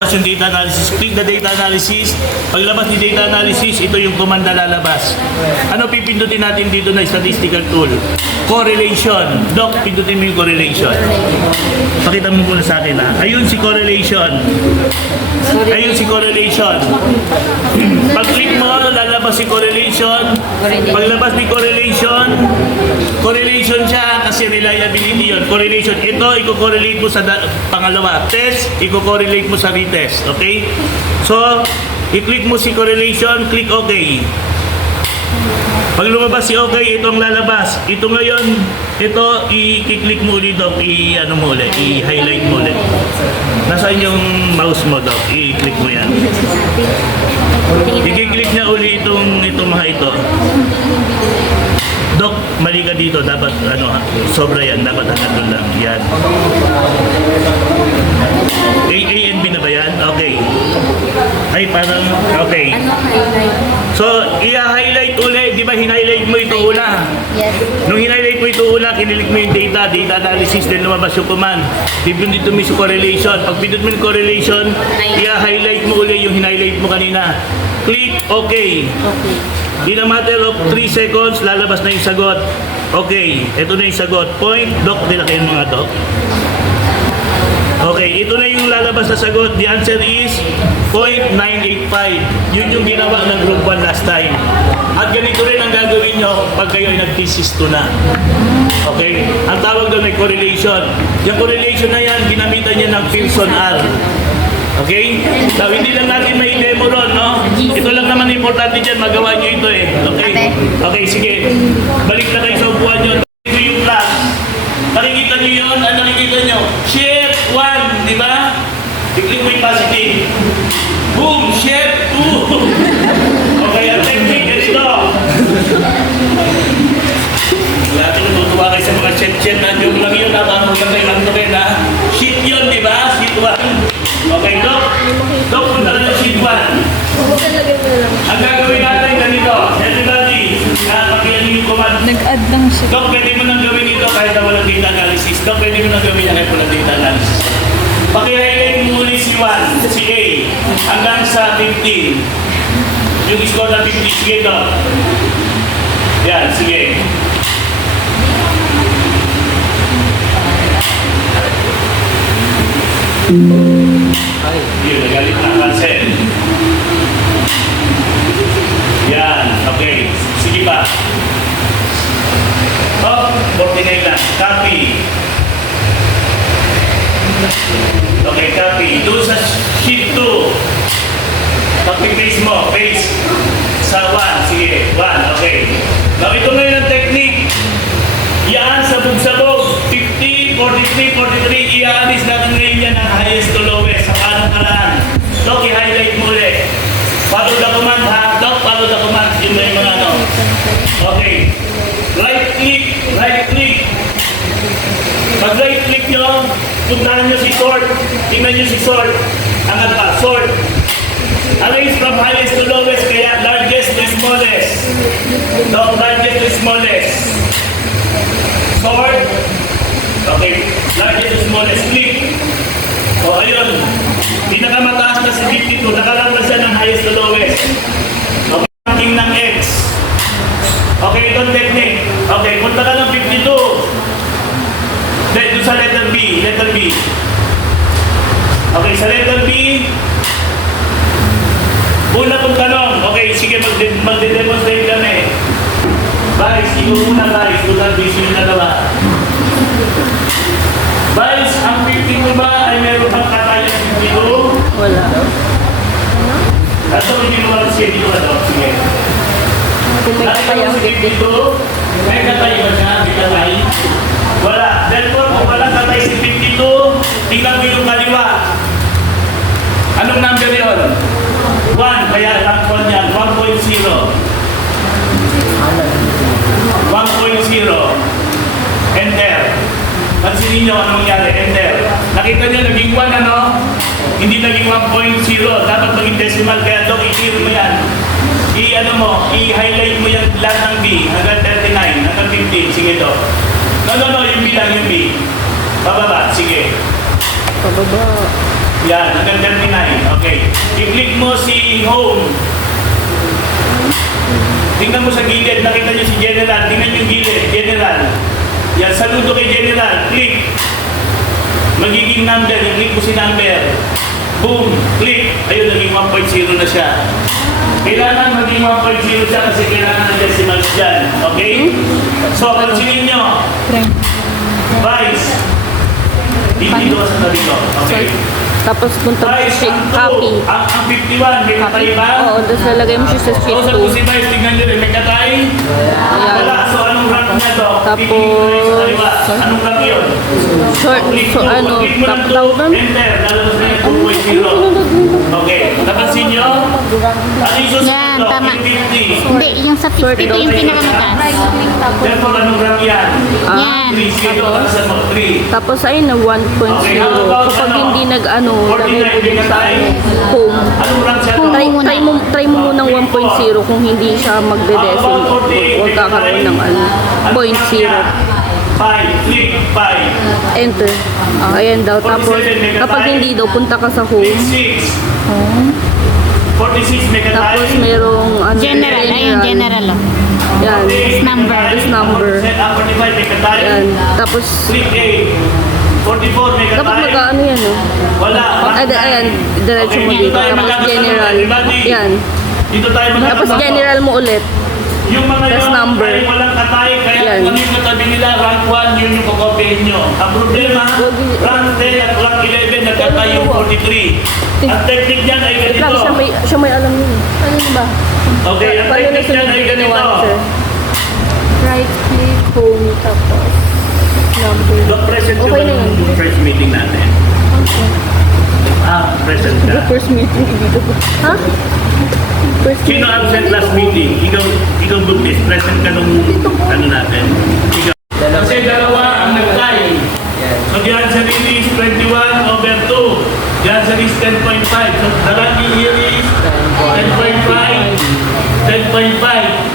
Yung data analysis, click the data analysis. Paglabas ni data analysis, ito yung command na lalabas. Ano pipindutin natin dito na statistical tool? Correlation. Doc, pindutin mo yung correlation. Pakita mo muna sa akin ha. Ayun si correlation. Ayun si correlation. Pag-click mo, lalabas si correlation. Paglabas ni correlation, correlation siya kasi reliability yun. Correlation. Ito, i-correlate mo sa pangalawa. Test, i-correlate mo sa retest. Okay? So, i-click mo si correlation, click OK. Pag lumabas si OK, itong lalabas. Ito ngayon, ito, i-click mo ulit, Doc. I-ano mo ulit, i-highlight mo ulit. Nasaan yung mouse mo, Doc? I-click mo yan. I-click niya ulit itong mga ito. Doc, mali ka dito. Dapat, sobra yan. Dapat hanggang lang. Yan. A and B na ba yan? Okay. Ay, parang, okay. So, i-highlight ulit. Di ba, hin-highlight mo ito una? Yes. Nung hin-highlight mo ito una, kinilik mo yung data analysis, then lumabas yung command. Pipindot mo yung correlation. Pag pindot mo yung correlation, i-highlight mo ulit yung hin-highlight mo kanina. Click OK. Okay. In a matter of 3 seconds, lalabas na yung sagot. Okay, ito na yung sagot. Point, Doc, nila kayo mga Doc. Okay, ito na yung lalabas na sagot. The answer is 0.985. Yun yung ginawa ng group 1 last time. At ganito rin ang gagawin nyo pag kayo ay nag-thesis 2 na. Okay? Ang tawag doon ay correlation. Yung correlation na yan, ginamitan niya ng Pearson R. Okay? So, hindi lang natin may demo ron, no? Ito lang naman importante dyan, magawa nyo ito eh. Okay? Okay, sige. Balik na kayo sa upuan nyo. Ito yung class. Nakikita nyo yun? Ano nakikita nyo? Shift 1, di ba? I-click mo yung positive. Boom! Shift 2. Okay, ang technique, ito. Lahat yung natutuwa kayo sa mga chat-chat na joke lang yun. Habang huwag kayo lang rin, ha? Sheet yun, di ba? Sheet 1. Okay, Doc? Doc, punta ka ng sheet 1. Ang gagawin natin ganito. Everybody, pakilan niyo yung command. Nag-add lang siya. Doc, pwede mo nang gawin ito kahit na walang data analysis. Doc, pwede mo nang gawin yan kahit walang data analysis. Pakihighlight mo muli si 1, si A, hanggang sa 15. Yung score na 15, sige, Doc. Yan, sige. Yun, nagalit na. Cancel. Yan. Okay. Sige pa. Oh, 49 lang. Copy. Okay, copy. Doon sa sheet 2. Copy-paste mo. Paste. Sa 1. Sige. 1. Okay. Now, ito ngayon ang technique. Yan, sabog-sabog. 50, 43, 43. Iaalis natin ngayon yan ang highest to lowest. Sa parang paraan. Doc, i-highlight mo ulit. Follow the command, ha? Doc, follow the command. Yun na yung mga ano. Okay. Right click. Right click. Pag right click nyo, puntahan nyo si sort. Tingnan nyo si sort. Angat pa. Sort. Arrange from highest to lowest. Kaya largest to smallest. Doc, largest to smallest. Sort. Okay. Largest to smallest. Click. O, ayun. Pinakamataas na si 52. Nakalap na siya ng highest to lowest. Okay. Ranking ng X. Okay, itong technique. Okay, punta ka ng 52. Then, doon sa letter B. Letter B. Okay, sa letter B. Una kong tanong. Okay, sige, magde-demonstrate kami. Guys, ikaw muna guys. Tulang vision na naman. Guys, ang 52 ba ay meron bang katayang 52? Wala. Ito, hindi mo lang siya dito. Sige. Kung may katayang 52, may katay ba siya? May katay? Wala. Therefore, kung walang katay si 52, tingnan mo yung kaliwa. Anong number yun? 1, kaya rank 1 yan. 1.0. 1.0. Enter. Pansinin nyo anong nangyari. Enter. Nakita nyo, naging 1 ano? Hindi naging 1.0. Dapat maging decimal. Kaya Doc, i-clear mo yan. I-highlight mo yan lahat ng B. Hanggang 39. Hanggang 15. Sige, Doc. No. Yung B lang, yung B. Pababa. Sige. Pababa. Yan, hanggang 39. Okay. I-click mo si home. Tingnan mo sa gilid, nakita nyo si General. Tingnan yung gilid, General. Yan, saludo kay General. Click. Magiging number, i-click mo si number. Boom, click. Ayun, naging 1.0 na siya. Kailangan maging 1.0 siya kasi kailangan ng decimals dyan. Okay? So, pansinin nyo. Vice. Dito ka sa tabi ko. Okay. Tapos punta mo Vice, sa ang copy. 2, ang 51, may katay ba? Oo, tapos lalagay mo siya sa sheet O, sa 2. si Vice, tingnan nyo rin, may katay? Ayan. Wala. So, anong rank niya to? Tapos, Titingin sa kaliwa. Anong rank yun? Short, Click so two. ano, Pag-click mo ng tawag two, doon? enter. Lalabas na yung 2.0. Okay. Napansin nyo? Ano yung susunod Yan, to? tama. 50. Hindi, yung sa 50 ito yung pinakamataas. Therefore, anong rank yan? Yan. 3. Sige, bakasan mo. 3. Tapos ayun na 1.0. Kapag hindi nag-ano, lagay ko din sa home. Anong rank siya to? Try mo munang 1.0 kung hindi siya magde-decimal. Huwag kakaroon ng ano, 0.0. 5. Click 5. Enter. Ayan daw. Tapos, kapag hindi daw, punta ka sa Click home. 6. 46 megatime. Tapos merong ano, General, ayun, general. Oh. Yan. Number. This number. 45 megatime. Yan. Tapos, Click 8. 44 megatime. dapat mag-ano yan, no? Wala. Ayan, diretso mo dito dito. tayo Tapos magkakasunod, general. everybody. Yan. Dito tayo Tapos magkakasunod. general mo ulit. Yung mga Tapos yun, number. ay walang katay, kaya Yan. kung ano yung katabi nila, rank 1, yun yung kukopihin nyo. Ang problema, rank 10 at rank 11, nagkatay yung 43. Ang technique niyan ay Wait lang, ganito. siya may alam yun. Ano ba? Okay, ang Paano na technique niyan sunod ay yung ganito. answer? Right click, home, tapos number. Don't present ka Okay ba na yun. nung first meeting natin? Present ka. First meeting dito. Ha? First Sino absent last meeting? Ikaw buntis. Present ka nung ano natin? Ikaw. Kasi dalawa ang nag-tie. So the answer is 21 over 2. The answer is 10.5. So the ranking here is 10.5. 10.5.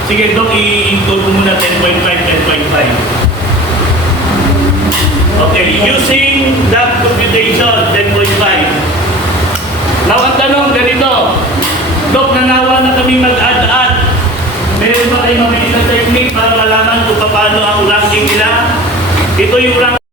Sige, Dok, i-include mo muna 10.5, 10.5. Okay, using that computation, 10.5. Now, ang tanong ganito. Dok, nanawa na kami mag-add-add. Meron ba kayo mabilis na technique para malaman kung paano ang ranking nila? Ito yung ranking.